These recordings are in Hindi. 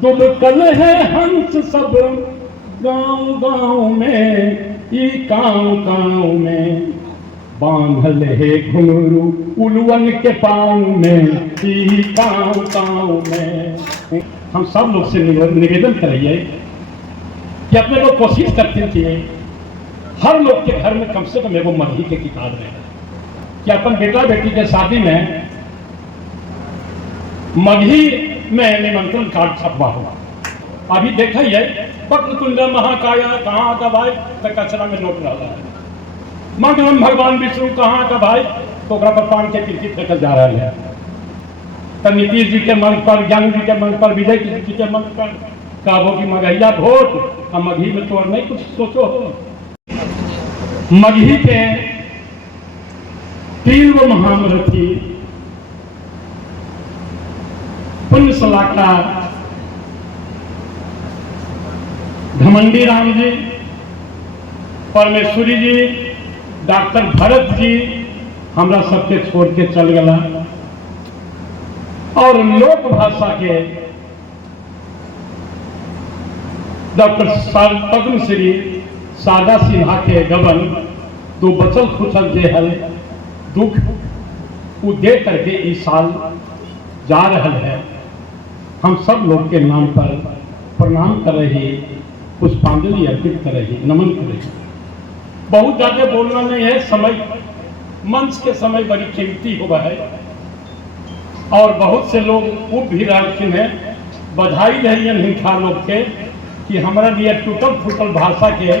दुबकल है हंस सब गांव गांव में, ई गांव गांव में बांधल है घुंघरू उलवन के पाँव में, ई गांव गांव में। हम सब लोग से निवेदन करिए कि अपने लोग कोशिश करते थे हर लोग के घर में कम से कम एगो मगही के किताब रहे, कि अपन बेटा बेटी के शादी में मगही में निमंत्रण कार्ड छपवा हुआ। अभी देखा ही है वक्रतुंड महाकाय कहाँ का भाई तो कचरा में नोट रहा है, मंगलम भगवान विष्णु कहाँ का भाई तो ओकरा पर पान के पीछे फेंकल जा रहा है। तो नीतीश जी के मन पर, ज्ञान जी के मन पर, विजय जी के मन पर कहबो कि मगहिया वोट, हम मगही में तो नहीं कुछ सोचो हो। मगही के 3 गो महामृति पुण्य सलाका घमंडी राम जी, परमेश्वरी जी, डॉक्टर भरत जी हमरा सबके छोड़ के चल गला, और लोक भाषा के डॉक्टर पद्मश्री सादा सिन्हा के गबन दो बचल खुचल जे है दुख वो दे करके इस साल जा रहा है। हम सब लोग के नाम पर प्रणाम कर रही, पुष्पांजलि अर्पित कर रही, नमन कर रही। बहुत ज्यादा बोलना नहीं है, समय मंच के समय बड़ी कीमती हुआ है, और बहुत से लोग उब भी रहे हैं। बधाई रही हिंसा लोग के कि हमारा लिए टूटल फूटल भाषा के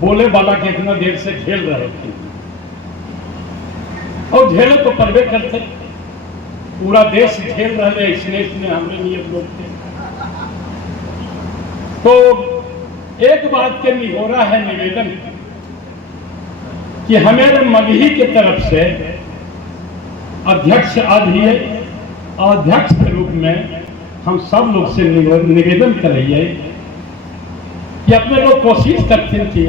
बोले वाला के इतना देर से झेल रहे थे, और झेले तो करबे करते, पूरा देश झेल रहे इसने हमारे लिए लोग थे। तो एक बात के निहोरा है, निवेदन कि हमें मगही के तरफ से अध्यक्ष अध्यक्ष के रूप में हम सब लोग से निवेदन करिए कि अपने लोग कोशिश करते थे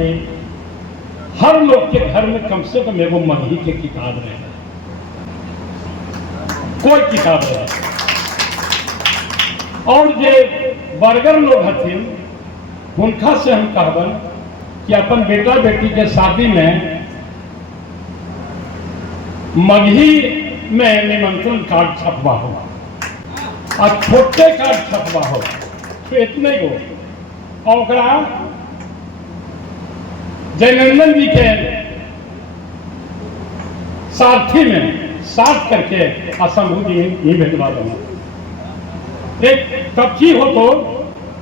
हर लोग के घर में कम से कम एगो मगही के किताब रहे, कोई किताब रहे। और जे बर्गर लोग हथिन उनका से हम कहबन कि अपन बेटा बेटी के शादी में मगही में निमंत्रण कार्ड छपवा हो, और छोटे कार्ड छपवा हो, तो इतने गो और जयनंदन जी के सारथी में साथ करके असंभव ही भेजवा दूंगा। एक कच्ची हो तो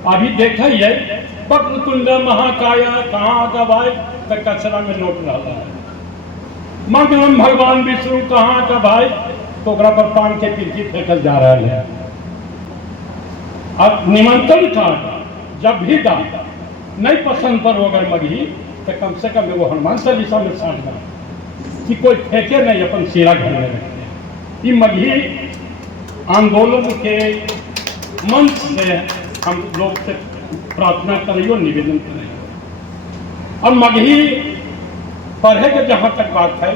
अभी देखा ही है वक्रतुंड महाकाय कहाँ का भाई तो कचरा में नोट रहा है, मंगलम भगवान विष्णु कहाँ का भाई तो ओकरा पर पान के पीछे फेंकल जा रहा है। अब निमंत्रण कार्ड जब भी दा नहीं पसंद पर हो अगर मगही तो कम से कम वो हनुमान चालीसा में साथ दा कि कोई फेंके नहीं, अपन सिरा घर में रखे। ये मगही आंदोलन के मंच से हम लोग से प्रार्थना करियो, निवेदन करियो। और मगही पढ़े के जहाँ तक बात है,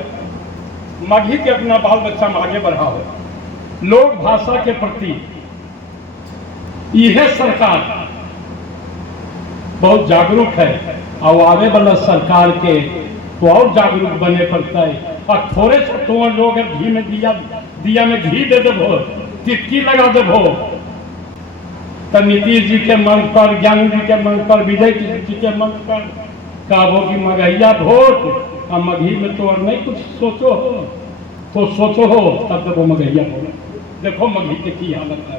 मगही के अपना बाल बच्चा में आगे बढ़ा हो, लोक भाषा के प्रति यह सरकार बहुत जागरूक है, और आने वाला सरकार के तो और जागरूक बने पड़ता है। और थोड़े से तो लोग घी में दिया में घी दे देवो, टिक्की लगा देवो, तो नीतीश जी के मन पर, ज्ञान जी के मन पर, विजय जी के मन पर कहबो कि मगहिया वोट, और मगही में तो नहीं कुछ सोचो हो, तो सोचो हो तब तक वो मगहिया बोले। देखो मगही के की हालत है।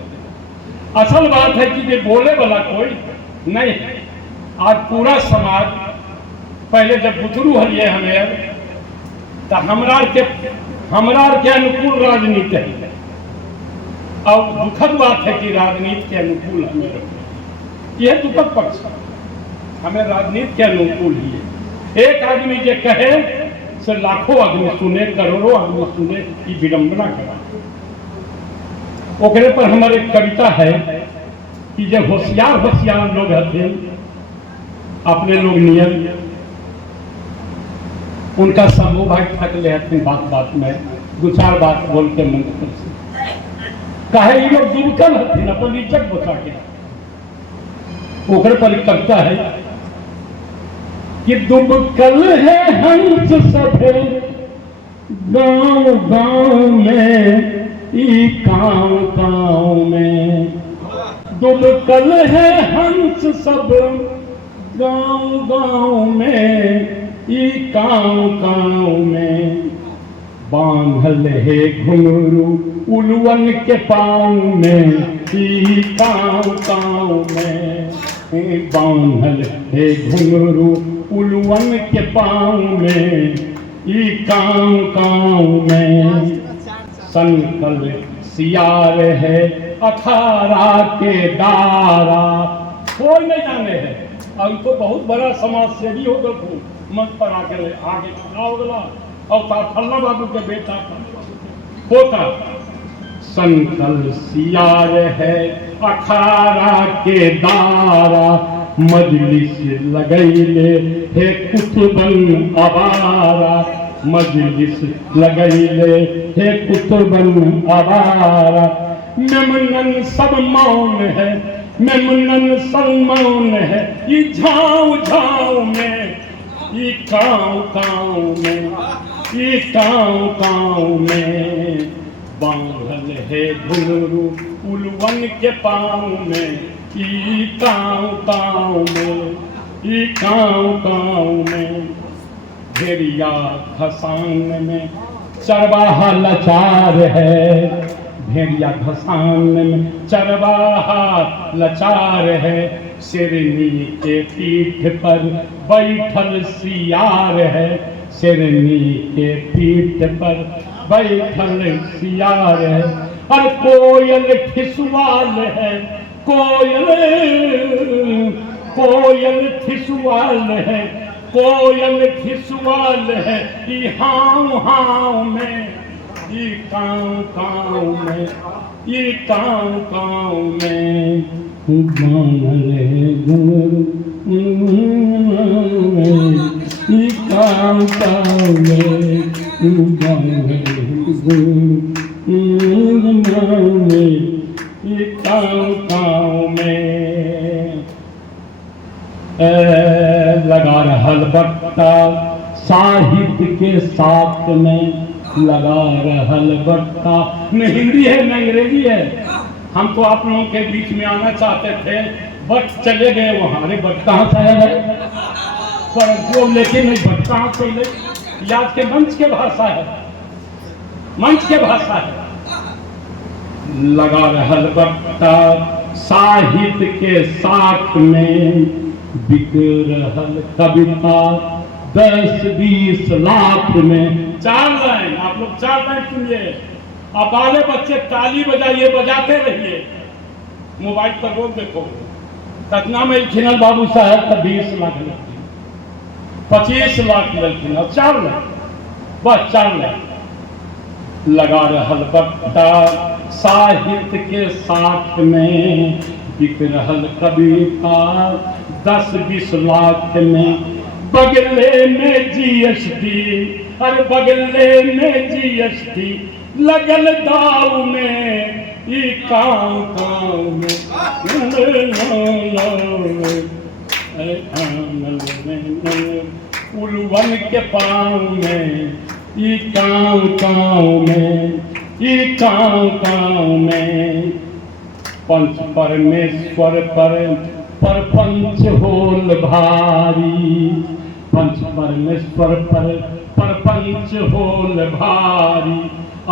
असल बात है कि ये बोले वाला कोई नहीं है। आज पूरा समाज, पहले जब बुतरू हलिए हमें तो हमरा के अनुकूल राजनीति है, और दुखद बात है कि राजनीति के अनुकूल हमें रखें, यह दुखद पक्ष है। हमें राजनीति के अनुकूल ही है। एक आदमी जो कहे से लाखों आदमी सुने, करोड़ों आदमी सुने, ये विडंबना करा। ओकरे पर हमारे एक कविता है कि जब होशियार लोग हथे अपने लोग नियम उनका समूह भाई थक ले हथिन, बात में 2-4 बात बोल के मंत्र से कहे ये लोग दुबकल हथिन, अपन इज्जत बचा के ओकर पर कविता है कि दुबकल है हंस सभे गांव गांव में, ई गांव गांव में। दुबकल है हंस सब गांव गांव में, ई गांव गांव में। बांधल है घुंघरू उलवन के पाँव में, ई गांव गांव में। बांधल है घुंघरू उलवन के पाँव में, ई गांव गांव में। संकल सियार है अखाड़ा के दारा, कोई नहीं जाने है। अब तो बहुत बड़ा समाज सेवी हो गए, मंच पर आके आगे चुनाव हो गया और फल्ला बाबू के बेटा होता। संकल सियार है अखाड़ा के दारा, मजलिस लगैले हे कुतुबन आवारा। मजलिस लगैले हे कुतुबन आवारा। मेमनन सब मौन है, मेमनन सब मौन है, ये झाँव झाँव में, ये काँव काँव में, ये काँव काँव में। बांधल है घुंघरू उलवन के पाँव में, ई काँव काँव में, ई काँव काँव में। भेड़िया खसान में चरवाहा लाचार है, भेड़िया खसान में चरवाहा लाचार है। शेरनी के पीठ पर बैठल सियार है, शेरनी के पीठ पर बैठल सियार है। और कोयल ठिसवाल है, कोयल कोयल ठिसवाल है, कोयल ठिसवाल है, ई हाव हाव में, ई काँव काँव में, ई काँव काँव में। बांधल है घुंघरू ई काँव काँव में, बांधल है ई काँव काँव में। लगा रहल बट्टा साहित्य के साथ में, लगा रहल बट्टा। न हिंदी है न अंग्रेजी है। हम तो आप लोगों के बीच में आना चाहते थे, बट चले गए वहां। अरे बट कहाँ से आया है पर जो, लेकिन बट कहाँ से ले, याद के मंच के भाषा है, मंच के भाषा है। लगा रहल बट्टा साहित्य के साथ में, बिक रहल कविता 10-20 लाख में। 4 लाइन आप लोग 4 लाइन सुनिए। अब बाले बच्चे ताली बजाइए, बजाते रहिए। मोबाइल पर रोक देखो, कतना में खिनल बाबू साहब का 20 लाख लगती, 25 लाख लगती। अब 4 लाइन, बस 4 लाइन। लगा रहल बट्टा साहित्य के साथ में, बिक रहल कविता 10-20 लाख में। बगले में जीएसटी, अरे बगले में जीएसटी लगल दाव में, ई काँव काँव में, उलवन के पाँव में, ई काँव काँव में, ई काँव काँव में। पंच परमेश्वर पर परपंच होल भारी, पंच परमेश्वर पर परपंच होल भारी।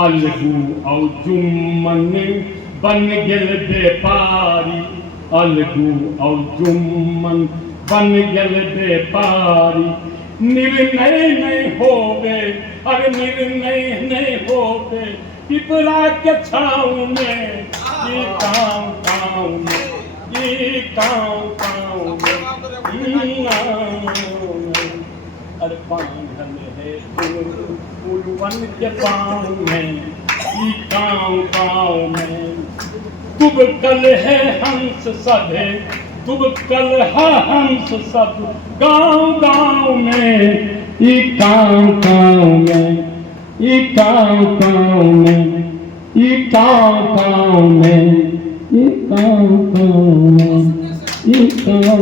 अलगू और जुम्मन बन गेल व्यापारी, अलगू और जुम्मन बन गेल व्यापारी। निर्णय नहीं होवे, अरे निर्णय नहीं होवे, पिपरा के छाँव में, ये काँव काँव में, ये काँव काँव में। अरे बांधल है उलवन के पाँव में, ई काँव काँव में। दुबकल है हंस सभे, दुबकल है हंस सब गाँव गाँव में, ई काँव काँव में, ई काँव काँव में, ई काँव काँव में, ई काँव काँव में। इतना